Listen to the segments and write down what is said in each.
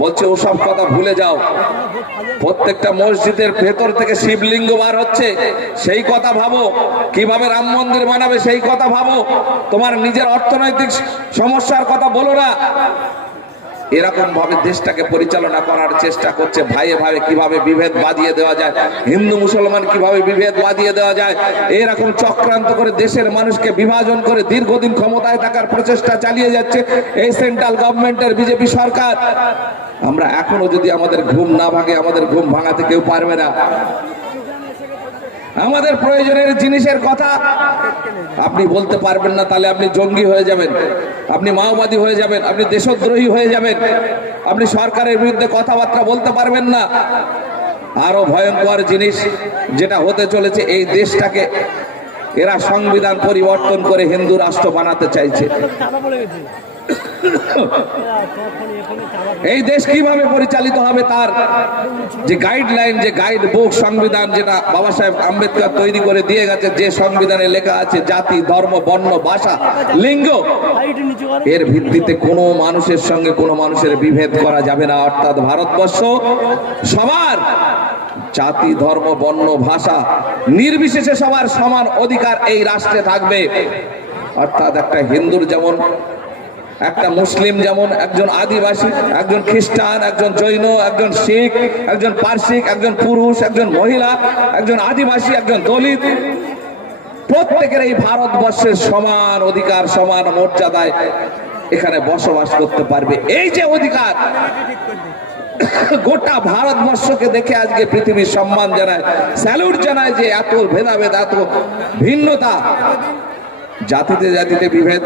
বলছে ওসব কথা ভুলে যাও। প্রত্যেকটা মসজিদের ভেতর থেকে শিবলিঙ্গ বার হচ্ছে। সেই কথা ভাবো, কীভাবে রাম মন্দির বানাবে সেই কথা ভাবো। তোমার নিজের অর্থনৈতিক সমস্যার কথা বলো না। এরকম ভাবে দেশটাকে পরিচালনা করার চেষ্টা করছে, ভাইয়ে ভাবে কীভাবে বিভেদ বাঁধিয়ে দেওয়া যায়, হিন্দু মুসলমান কীভাবে বিভেদ বাঁধিয়ে দেওয়া যায়। এরকম চক্রান্ত করে দেশের মানুষকে বিভাজন করে দীর্ঘদিন ক্ষমতায় থাকার প্রচেষ্টা চালিয়ে যাচ্ছে এই সেন্ট্রাল গভর্নমেন্টের বিজেপি সরকার। আমরা এখনও যদি আমাদের ঘুম না ভাঙে, আমাদের ঘুম ভাঙাতে কেউ পারবে না। আমাদের প্রয়োজনের জিনিসের কথা আপনি বলতে পারবেন না, তাহলে আপনি জঙ্গি হয়ে যাবেন, আপনি মাওবাদী হয়ে যাবেন, আপনি দেশদ্রোহী হয়ে যাবেন, আপনি সরকারের বিরুদ্ধে কথাবার্তা বলতে পারবেন না। আরও ভয়ঙ্কর জিনিস যেটা হতে চলেছে, এই দেশটাকে এরা সংবিধান পরিবর্তন করে হিন্দু রাষ্ট্র বানাতে চাইছে। এই দেশ কীভাবে পরিচালিত হবে তার যে গাইডলাইন যে গাইড বুক সংবিধান যেটা বাবা সাহেব আম্বেদকর তৈরি করে দিয়ে গেছে, যে সংবিধানে লেখা আছে জাতি, ধর্ম, বর্ণ, ভাষা, লিঙ্গ, এর ভিত্তিতে কোনো মানুষের সঙ্গে কোনো মানুষের বিভেদ করা যাবে না। অর্থাৎ ভারতবর্ষ সবার জাতি, ধর্ম, বর্ণ, ভাষা নির্বিশেষে সবার সমান অধিকার এই রাষ্ট্রে থাকবে। অর্থাৎ একটা হিন্দুর যেমন একটা মুসলিম যেমন একজন আদিবাসী, একজন খ্রিস্টান, একজন জৈন, একজন শিখ, একজন পার্সিক একজন পুরুষ, একজন মহিলা, একজন আদিবাসী, একজন দলিত। প্রত্যেকের এই ভারতবর্ষের সমান অধিকার, সমান মর্যাদায় এখানে বসবাস করতে পারবে। এই যে অধিকার, গোটা ভারতবর্ষকে দেখে আজকে পৃথিবীর সম্মান জানায়, স্যালুট জানায় যে এত ভেদাভেদ, এত ভিন্নতা। জাতিতে জাতিতে বিভেদ।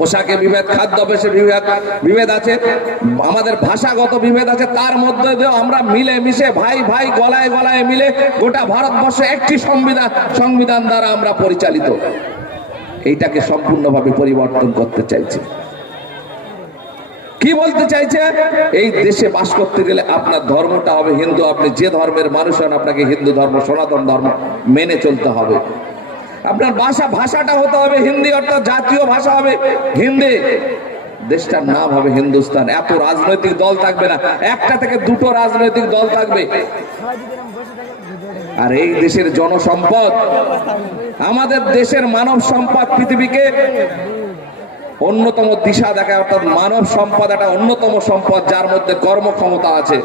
পোশাকে বিভেদ, খাদ্যাভ্যাসে বিভেদ বিভেদ আছে, আমাদের ভাষাগত বিভেদ আছে, তার মধ্যে দিয়েও আমরা মিলে মিশে ভাই ভাই গলায় গলায় মিলে গোটা ভারতবর্ষ একটি সংবিধান সংবিধান দ্বারা আমরা পরিচালিত। এইটাকে সম্পূর্ণভাবে পরিবর্তন করতে চাইছে। কি বলতে চাইছে? এই দেশে বাস করতে গেলে আপনার ধর্মটা হবে হিন্দু, আপনি যে ধর্মের মানুষ হন, আপনাকে হিন্দু ধর্ম, সনাতন ধর্ম মেনে চলতে হবে। আপনার ভাষা, ভাষাটা হতে হবে হিন্দি, অর্থাৎ জাতীয় ভাষা হবে হিন্দি। দেশটার নাম হবে হিন্দুস্তান। এত রাজনৈতিক দল থাকবে না। একটা থেকে দুটো রাজনৈতিক দল থাকবে। আর এই দেশের জনসম্পদ, আমাদের দেশের মানব সম্পদ পৃথিবীকে অন্যতম দিশা দেখায়, অর্থাৎ মানব সম্পদ একটা অন্যতম সম্পদ, যার মধ্যে কর্মক্ষমতা আছে।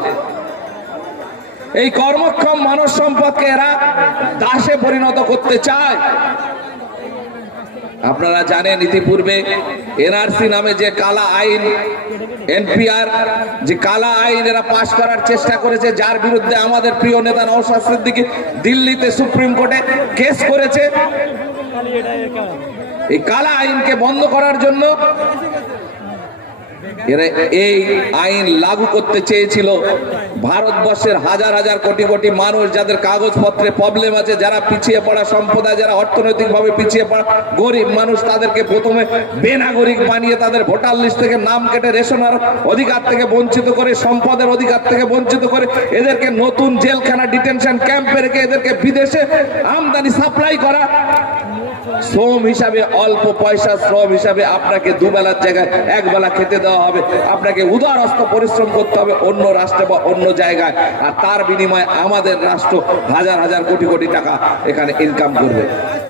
এই কর্মক্ষম মানব সম্পদকে এরা দাসে পরিণত করতে চায়। আপনারা জানেন ইতিপূর্বে এনআরসি নামে যে কালা আইন, এনপিআর, যে কালা আইন এরা পাশ করার চেষ্টা করেছে, যার বিরুদ্ধে আমাদের প্রিয় নেতা নওশাদ সিদ্দিকী দিল্লিতে সুপ্রিম কোর্টে কেস করেছে। এই কালা আইনকে বন্ধ করার জন্য এই আইন লাগু করতে চেয়েছিল। ভারতবর্ষের হাজার হাজার কোটি কোটি মানুষ যাদের কাগজপত্রে প্রবলেম আছে, যারা পিছিয়ে পড়া সম্প্রদায়, যারা অর্থনৈতিকভাবে পিছিয়ে পড়া গরিব মানুষ, তাদেরকে প্রথমে বেনাগরিক বানিয়ে তাদের ভোটার লিস্ট থেকে নাম কেটে রেশনের অধিকার থেকে বঞ্চিত করে, সম্পদের অধিকার থেকে বঞ্চিত করে, এদেরকে নতুন জেলখানা ডিটেনশন ক্যাম্পে রেখে এদেরকে বিদেশে আমদানি সাপ্লাই করা। শ্রম হিসাবে, অল্প পয়সা শ্রম হিসাবে আপনাকে দুবেলার জায়গায় একবেলা খেতে দেওয়া হবে। আপনাকে উদারস্থ পরিশ্রম করতে হবে অন্য রাষ্ট্রে বা অন্য জায়গায়। আর তার বিনিময়ে আমাদের রাষ্ট্র হাজার হাজার কোটি কোটি টাকা এখানে ইনকাম করবে।